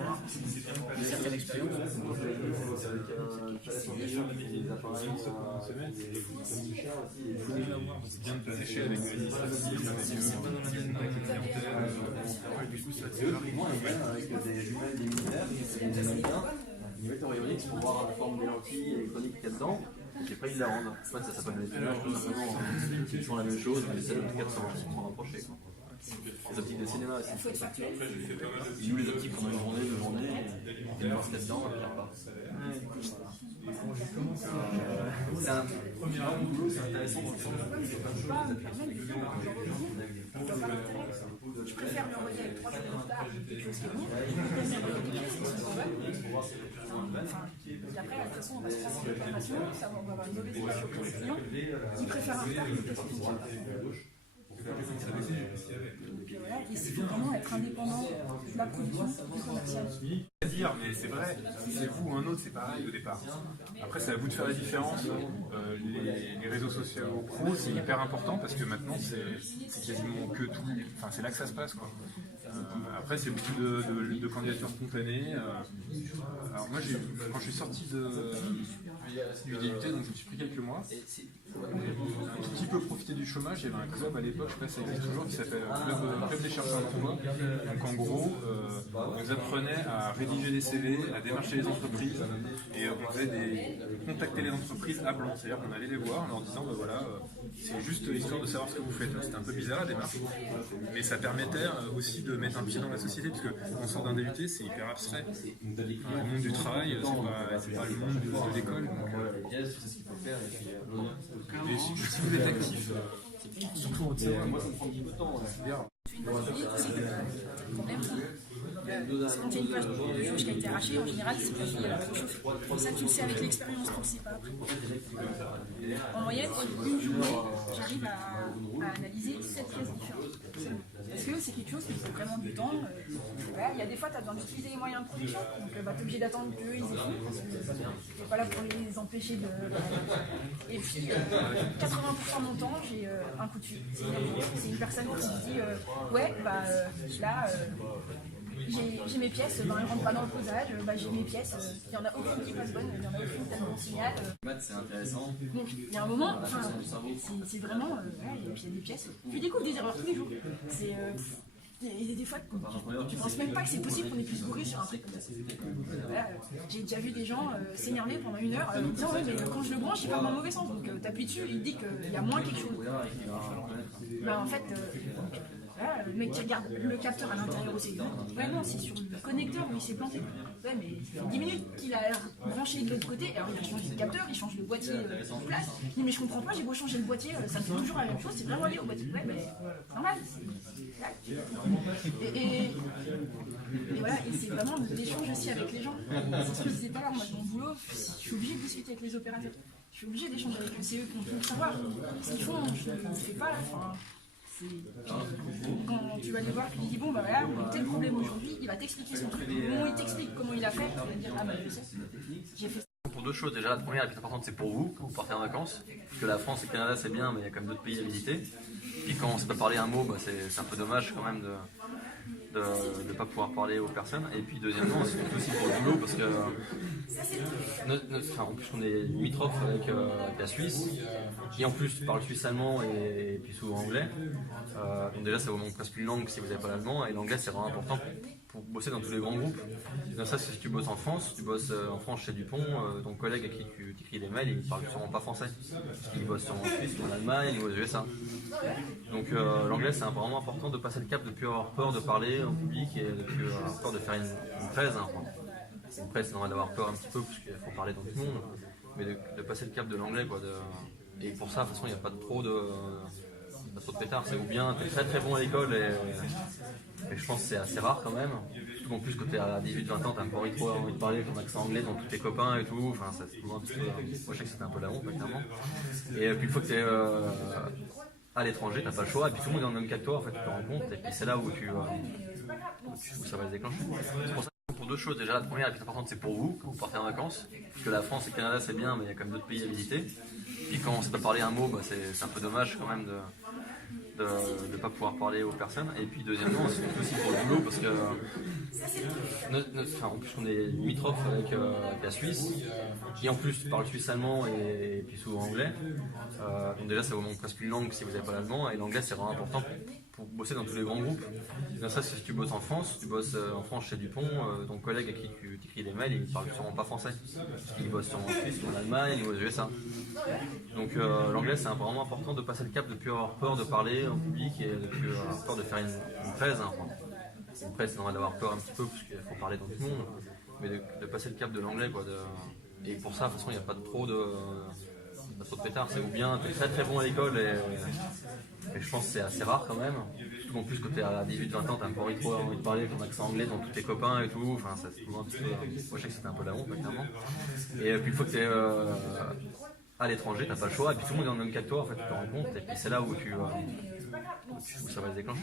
avoir une certaine expérience. Bien de sécher avec avec des jumelles, des militaires, des Américains, ils mettent en rayonix pour voir la forme des lentilles électroniques qu'il y a dedans. J'ai pas eu de la rendre. En fait, ça s'appelle les tunnels, tout simplement. Ils font la même chose, mais celles en tout cas sont rapprochées. Les optiques de cinéma aussi. Ils louent les optiques pendant une journée, 2 journées, et ils pensent qu'il y a dedans, et ils pas. C'est un boulot, c'est intéressant dans le sens où il y a plein de choses. Je préfère le envoyer avec 3 jours de retard, quelque chose qui est bon. Et après, de toute façon, on va se prendre en préparation, ça va avoir une mauvaise impression pour le client. Il préfère un retard que quelque chose qui ne puis voilà, il faut vraiment être indépendant de la production du commercial. à dire, mais c'est vrai, si c'est vous ou un autre, c'est pareil au départ. Après, c'est à vous de faire la différence. Les réseaux sociaux pro, c'est hyper important parce que maintenant, c'est quasiment que tout. Enfin, c'est là que ça se passe, quoi. Après, c'est beaucoup de candidatures spontanées. Alors moi, quand je suis sorti du DUT, donc je me suis pris quelques mois, un tout petit peu profité du chômage. Il y avait un club à l'époque, je sais pas si ça existe toujours, qui s'appelle Club des chercheurs d'emploi. Donc en gros, on nous apprenait à rédiger des CV, à démarcher les entreprises, et on faisait contacter les entreprises à blanc. C'est-à-dire qu'on allait les voir en leur disant, bah voilà, c'est juste histoire de savoir ce que vous faites. C'était un peu bizarre la démarche, mais ça permettait aussi de mettre un pied dans la société, parce qu'on sort d'un DUT, c'est hyper abstrait. Le monde du travail, c'est pas le monde de l'école. Et si vous êtes actif, surtout en terrain, moi ça me prend beaucoup de temps. Quand il y a une page de jauge qui a été arrachée, en général, c'est parce qu'elle a trop chauffé. Et ça, tu le sais avec l'expérience, donc c'est pas. En moyenne, une journée, j'arrive à analyser 7 pièces différentes. Parce que c'est quelque chose qui faut vraiment du temps. Voilà, il y a des fois, tu as besoin d'utiliser les moyens de production, donc tu es obligé d'attendre qu'eux ils aient fini, parce que tu n'es pas là pour les empêcher de. Et puis, 80% de mon temps, j'ai un coup de fil. C'est une personne qui me dit ouais, bah là. J'ai mes pièces, elles ne rentrent pas dans le posage, j'ai mes pièces, il n'y en a aucune qui passe bonne, il n'y en a aucune qui a bon signal. C'est intéressant. Donc il y a un moment, c'est vraiment, et puis il y a des pièces, tu découvres des erreurs tous les jours. Il y a des fois, tu ne penses même pas que c'est possible qu'on ait pu se bourrer sur un truc comme ça. J'ai déjà vu des gens s'énerver pendant 1 heure, disant ouais, mais quand je le branche, il part dans le mauvais sens, donc tu appuies dessus, il te dit qu'il y a moins quelque chose. En fait, là, le mec qui regarde le capteur à l'intérieur aussi, ouais non, c'est sur le connecteur où il s'est planté. Ouais, mais ça fait 10 minutes qu'il a branché de l'autre côté, alors il a changé le capteur, il change le boîtier en place. Il dit mais je comprends pas, j'ai beau changer le boîtier, ça fait toujours la même chose, c'est vraiment lié au boîtier. Ouais, mais c'est normal. Et voilà, et c'est vraiment l'échange aussi avec les gens. C'est ce que je disais tout à l'heure, moi dans mon boulot, je suis obligée de discuter avec les opérateurs. Je suis obligée d'échanger avec eux, c'est eux qui vont savoir ce qu'ils font, je ne le fais pas. Quand tu vas les voir, tu lui dis bon bah voilà, on a tel problème aujourd'hui, il va t'expliquer son truc, il t'explique comment il a fait, tu vas te dire ah bah je sais, j'ai fait ça. Pour 2 choses, déjà la première la plus importante c'est pour vous, quand vous partez en vacances, parce que la France et le Canada c'est bien mais il y a quand même d'autres pays à visiter. Puis quand on ne sait pas parler un mot, bah, c'est un peu dommage quand même de ne pas pouvoir parler aux personnes. Et puis deuxièmement, c'est aussi pour le boulot parce que en plus on est limitrophe avec la Suisse, qui en plus parle suisse-allemand et puis souvent anglais. Donc déjà ça vous manque presque une langue si vous n'avez pas l'allemand, et l'anglais c'est vraiment important pour bosser dans tous les grands groupes. Donc ça, si tu bosses en France, chez Dupont, ton collègue à qui tu écris des mails, il ne parle sûrement pas français. Il bosse en Suisse, en Allemagne ou aux USA. Donc l'anglais c'est vraiment important de passer le cap, de ne plus avoir peur de parler en public et de ne plus avoir peur de faire une thèse. Une presse, c'est normal d'avoir peur un petit peu parce qu'il faut parler dans tout le monde, mais de passer le cap de l'anglais, quoi. Et pour ça, de toute façon, il n'y a pas trop de pétard. C'est ou bien tu es très très bon à l'école et je pense que c'est assez rare quand même. Surtout qu'en plus, quand tu es à 18-20 ans, tu as un peu envie de parler avec ton accent anglais dans tous tes copains et tout. Enfin, ça, c'est souvent un petit peu. Moi, je sais que c'était un peu la honte, clairement. Et puis, une fois que tu es à l'étranger, tu n'as pas le choix, et puis tout le monde est dans le même cas que toi, en fait, tu te rends compte, et puis c'est là où ça va se déclencher. C'est pour ça que pour 2 choses, déjà la première la plus importante c'est pour vous, quand vous partez en vacances, parce que la France et le Canada c'est bien, mais il y a quand même d'autres pays à visiter. Puis quand on ne sait pas parler un mot, bah, c'est un peu dommage quand même de ne pas pouvoir parler aux personnes. Et puis deuxièmement, c'est aussi pour le boulot, parce que En plus, on est limitrophe avec la Suisse, qui en plus parle suisse-allemand et puis souvent anglais. Donc déjà, ça vous manque presque une langue si vous n'avez pas l'allemand, et l'anglais c'est vraiment important pour bosser dans tous les grands groupes. Donc ça, si tu bosses en France, chez Dupont, ton collègue à qui tu écris des mails, il ne parle sûrement pas français. Il bosse sûrement en Suisse, en Allemagne ou aux USA. Donc l'anglais, c'est vraiment important de passer le cap, de ne plus avoir peur de parler en public et de ne plus avoir peur de faire une thèse. Une presse, c'est normal d'avoir peur un petit peu parce qu'il faut parler dans tout le monde, mais de passer le cap de l'anglais, quoi. Et pour ça, de toute façon, il n'y a pas trop de pétard. C'est ou bien tu es très très bon à l'école et je pense que c'est assez rare quand même. Surtout qu'en plus, quand tu es à 18-20 ans, tu n'as pas trop envie de parler avec ton accent anglais dans tous tes copains et tout. Enfin, c'est souvent un petit peu. Moi, je sais que c'était un peu la honte, clairement. Et puis, une fois que tu es à l'étranger, tu n'as pas le choix. Et puis, tout le monde est dans le même cas que toi, en fait, tu te rends compte. Et puis, c'est là où ça va se déclencher.